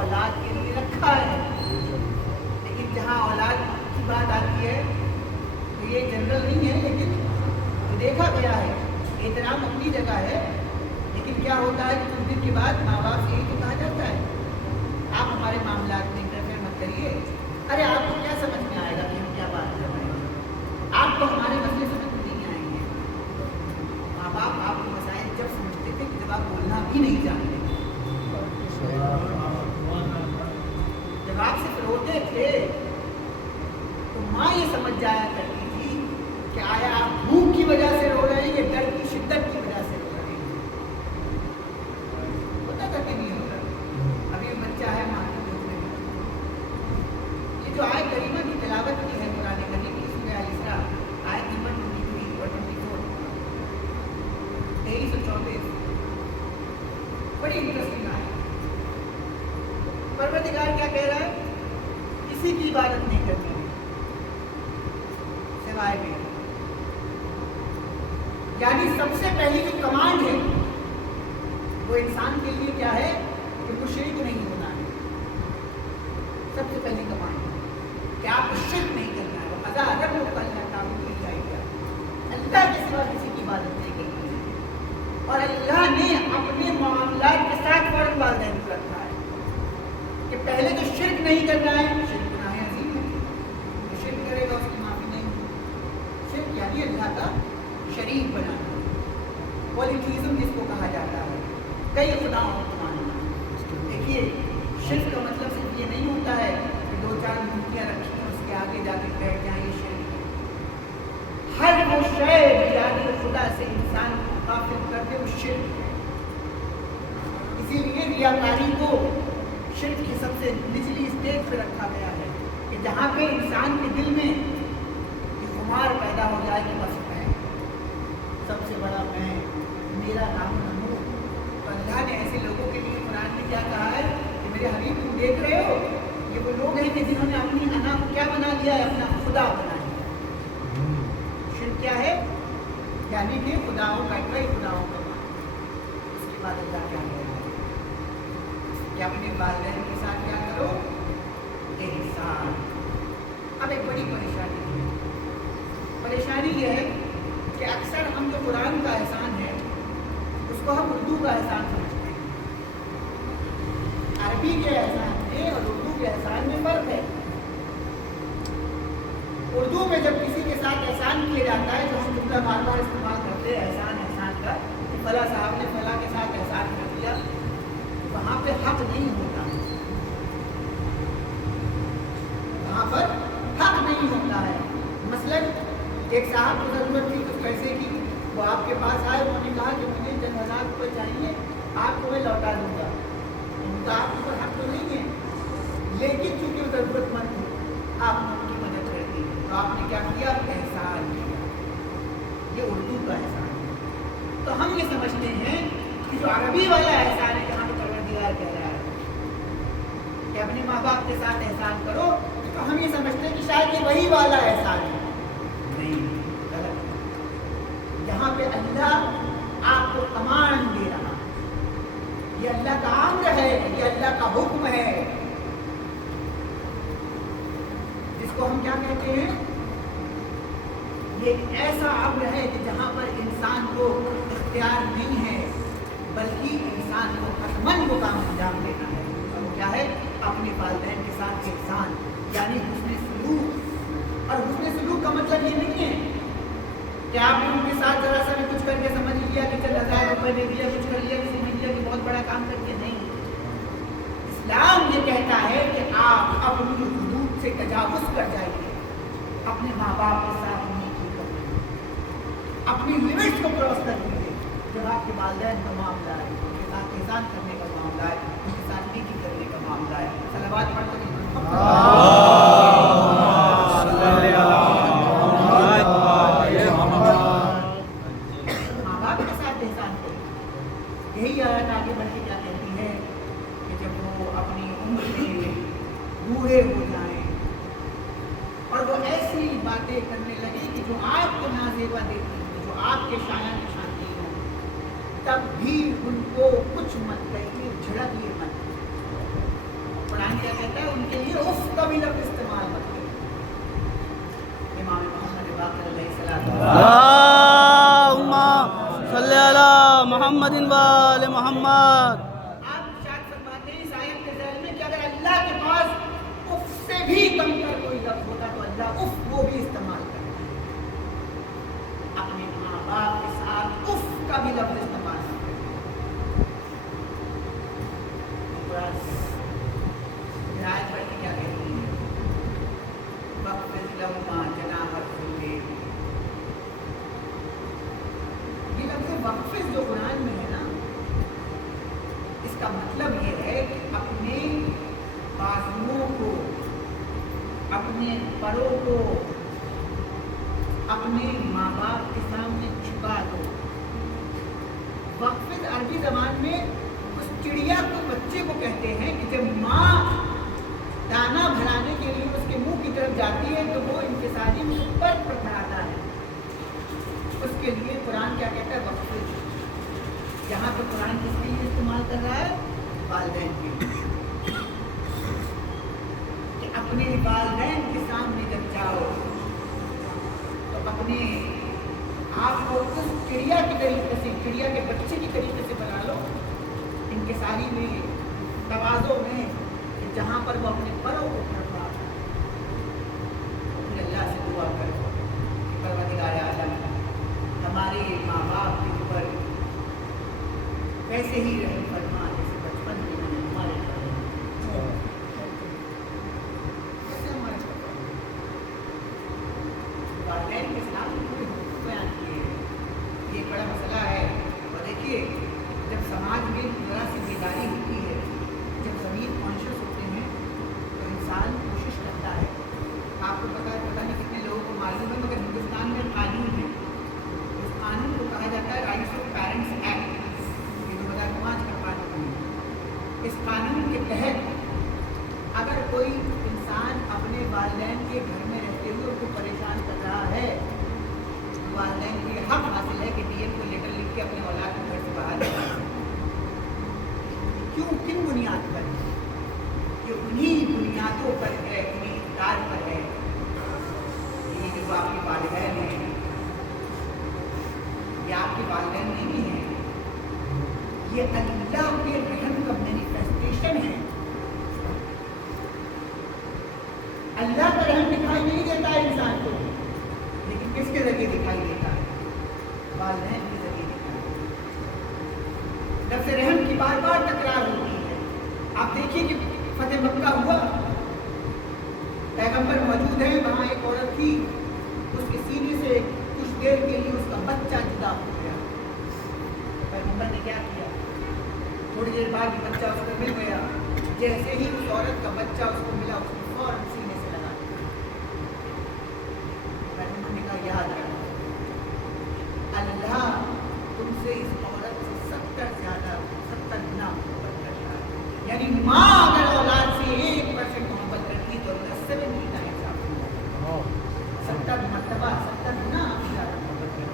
اولاد کے لیے رکھا ہے. لیکن جہاں اولاد کی بات آتی ہے تو یہ جنرل نہیں ہے، لیکن جو دیکھا گیا ہے احترام اپنی جگہ ہے. لیکن کیا ہوتا ہے کہ کچھ دن کے بعد ماں باپ سے یہی تو کہا جاتا ہے آپ ہمارے معاملات میں انٹرفیئر مت کریے. ارے آپ کو کیا سمجھ میں آئے گا کہ ہم کیا بات کر رہے ہیں؟ آپ کو ہمارے مسئلے سمجھ میں نہیں آئیں گے. ماں باپ آپ کو مسائل جب سمجھتے تھے کہ جب آپ بولنا بھی نہیں جانتے، جب آپ صرف روتے تھے تو ماں یہ سمجھ جایا کرتی تھی کہ آیا آپ بھوک کی وجہ سے رو رہے ہیں یا ڈر کی شدت کی وجہ سے رو رہے ہیں. ہوتا تھا کہ نہیں ہوتا؟ ابھی بچہ ہے ماں کو دیکھ رہے ہیں. یہ جو آیت کریمہ کی تلاوت کی ہے قرآن کریم کی سورہ الاسراء آیت نمبر 23 اور 24 23 اور 24 بڑی انٹرسٹنگ آیت. پروردگار کیا کہہ رہا ہے؟ کسی کی عبادت نہیں کرنی سوائے میرے. یعنی سب سے پہلی جو کمانڈ ہے وہ انسان کے لیے کیا ہے کہ مشرک نہیں ہونا ہے. سب سے پہلی کمانڈ ہے کہ آپ کو شرک نہیں کرنا ہے. وہ اگر وہ اللہ تعالیٰ کی جائے گا اللہ کے سوا کسی کی عبادت نہیں کرنی ہے. اور اللہ نے اپنے معاملات کے ساتھ فوراً والدین کو رکھا ہے کہ پہلے تو شرک نہیں کرنا ہے. شرک گناہ عظیم ہے، جو شرک کرے گا اس کی معافی نہیں. شرک یعنی اللہ کا شریک بنانا، پولیٹیزم جس کو کہا جاتا ہے، کئی خداؤں کو ماننا. دیکھیے شرک کا مطلب صرف یہ نہیں ہوتا ہے کہ 2-4 مورتیاں رکھی ہیں اس کے آگے جا کے بیٹھ جائیں. یہ شرک ہے. ہر وہ شے یعنی خدا سے انسان کو غافل کر دے وہ شرک ہے. اسی لیے ریاکاری کو شرک کی سب سے نچلی اسٹیج پہ رکھا گیا ہے کہ جہاں پہ انسان کے دل میں یہ خمار پیدا ہو جائے کہ بس میں سب سے بڑا میں، میرا نام نمو. تو اللہ نے ایسے لوگوں کے لیے قرآن میں کیا کہا ہے کہ میرے حبیب تم دیکھ رہے ہو یہ وہ لوگ ہیں کہ جنہوں نے اپنی انا کو کیا بنا لیا ہے؟ اپنا خدا بنا لیا. شرک کیا ہے؟ یعنی کہ خداؤں کا کئی خداؤں کا ماننا. اس کے بعد اللہ کیا کہہ رہا ہے کہ اپنے والدین کے ساتھ کیا کرو؟ احسان. اب ایک بڑی پریشانی یہ ہے کہ اکثر ہم جو قرآن کا احسان ہے اس کو ہم اردو کا احسان سمجھتے ہیں. عربی کے احسان میں اور اردو کے احسان میں فرق ہے. اردو میں جب کسی کے ساتھ احسان کیا جاتا ہے جو ہم جملہ بار بار استعمال کرتے ہیں احسان کا کہ فلاں صاحب نے فلاں کے ساتھ احسان کر دیا، وہاں پہ حق نہیں ہوتا. وہاں پر حق نہیں ہوتا ہے. مثلاً ایک صاحب کو ضرورت تھی کچھ پیسے کی، وہ آپ کے پاس آئے، انہوں نے کہا کہ مجھے 10,000 روپئے چاہیے، آپ کو میں لوٹا دوں گا. ان کا آپ پر حق تو نہیں ہے، لیکن چونکہ وہ ضرورت مند تھی آپ نے ان کی مدد کر دی تو آپ نے کیا کیا؟ احسان کیا. یہ اردو کا احسان ہے. تو ہم یہ سمجھتے ہیں کہ جو عربی والا احسان ہے جہاں پہ پروردگار کہہ رہا ہے کہ اپنے ماں باپ کے ساتھ احسان کرو، تو ہم یہ سمجھتے ہیں کہ شاید یہ وہی والا احسان ہے. نہیں، غلط. یہاں پہ اللہ آپ کو کمانڈ دے رہا، یہ اللہ کا امر ہے، یہ اللہ کا حکم ہے، جس کو ہم کیا کہتے ہیں؟ یہ ایک ایسا امر ہے کہ جہاں پر انسان کو اختیار نہیں ہے بلکہ انسان کو حتماً وہ کام انجام دینا ہے. اور وہ کیا ہے؟ اپنے والدین کے ساتھ احسان یعنی حسن سلوک. اور حسن سلوک کا مطلب یہ نہیں ہے کہ آپ نے ان کے ساتھ ذرا سا بھی کچھ کر کے سمجھ لیا کہ چل 1,000 روپئے دے دیا، کچھ کر لیا، سمجھ لیا کہ بہت بڑا کام کر کے. نہیں، اسلام یہ کہتا ہے کہ آپ اپنی حدود سے تجاوز کر جائیے، اپنے ماں باپ کے ساتھ نیکی کریں، اپنی لمٹس کو کراس کر دیجیے. جب آپ کے والدین کا معاملہ ہے، ان کے ساتھ احسان کرنے کا معاملہ ہے، ان کے ساتھ نیکی کرنے کا معاملہ ہے. صلوات پڑھ کر یہی آیت آگے بڑھ کے کیا کہتی ہے کہ جب وہ اپنی عمر میں بوڑھے ہو جائیں اور وہ ایسی باتیں کرنے لگے کہ جو آپ کو نازیبا دیتی ہیں، جو آپ کے شایان نشانتی ہوں، تب بھی ان کو کچھ مت کہیے، جھڑکیے مت. قرآن کیا کہتا ہے؟ ان کے لیے اف کا بھی لفظ استعمال مت کرو. امام محمد باقر علیہ السلام اللہم صلی علی محمد و آل محمد. آپ ارشاد فرماتے ہیں اس آیت کے ذیل میں کہ اگر اللہ کے پاس اف سے بھی کم تر کوئی لفظ ہوتا تو اللہ اف وہ بھی استعمال کرتا ہے. اپنے ماں باپ کے ساتھ اف کا بھی لفظ استعمال کرتا ہے. آیت پڑھ کے کیا کہتی ہے؟ وَخْفِضْ لَهُمَا جَنَاحَ الذُّلِّ. یہ لفظ وقفز جو قرآن میں ہے نا، اس کا مطلب یہ ہے کہ اپنے بازوؤں کو، اپنے پروں کو اپنے ماں باپ کے سامنے چھپا دو. وقفز عربی زبان میں اس چڑیا کو، بچے کو کہتے ہیں کہ جب ماں دانا بھرانے کے لیے اس کے منہ کی طرف جاتی ہے تو وہ انکساری میں پر پڑھاتا ہے. اس کے لیے قرآن کیا کہتا ہے؟ وقفز. یہاں پہ قرآن کس کے لیے استعمال کر رہا ہے؟ والدین کے لیے. کہ اپنے والدین کے سامنے جب جاؤ تو اپنے آپ کو اس چڑیا کے طریقے سے، چڑیا کے بچے کی طریقے سے بنا لو، انکساری میں، تواضع میں، کہ جہاں پر وہ اپنے پروں کو پھڑا. پھر اللہ سے دعا کرو کہ پروردگار عالم ہمارے ماں باپ کے اوپر ویسے ہی رحم فرما جیسے بچپن میں ہمارے والدین کے ساتھ بیان کیے. یہ بڑا مسئلہ ہے. اور دیکھیے جب سماج میں ذرا سی بیداری ہوتی ہے، جب ضمیر کانشیس ہوتے ہیں تو انسان کوشش کرتا ہے. آپ کو پتہ نہیں کتنے لوگوں کو معلوم ہے، مگر ہندوستان میں قانون ہے. اس قانون کو کہا جاتا ہے رائٹس آف پیرنٹس ایکٹ. یہ 2005 کا قانون ہے. اس قانون کے تحت اگر کوئی انسان اپنے والدین کے گھر میں رہتے ہوئے ان کو پریشان کر رہا ہے، والدین کو یہ حق حاصل ہے کہ ڈی ایم کو لیٹر لکھ کے اپنے اولاد کو گھر سے باہر نکال. کیوں؟ کن بنیاد پر؟ یہ انہی بنیادوں پر ہے، انہی اقدار پر ہے. یہ جو آپ کے والدین ہیں، یہ آپ کے والدین نہیں ہیں، یہ اللہ کے رحم کا مینیفیسٹیشن ہے. اللہ کا رحم دکھائی نہیں دیتا ہے انسان کو، لیکن کس کے ذریعے دکھائی دیتا ہے؟ والدین کے ذریعے دکھائی دیتا ہے. لفظ رحم کی بار بار تکرار ہوتی ہے. آپ دیکھیے کہ فتح مکہ ہوا، پیغمبر موجود ہیں، وہاں ایک عورت تھی، اس کے سینے سے کچھ دیر کے لیے اس کا بچہ جدا ہو گیا. پیغمبر نے کیا کیا؟ تھوڑی دیر بعد بچہ اس کو مل گیا. جیسے ہی اس عورت کا بچہ اس کو ملا، اس کو فوراً سینے سے لگا دیا. پیغمبر نے کہا یاد رکھو اللہ تم سے اس عورت سے 70 گنا محبت کرتا ہے. یعنی ماں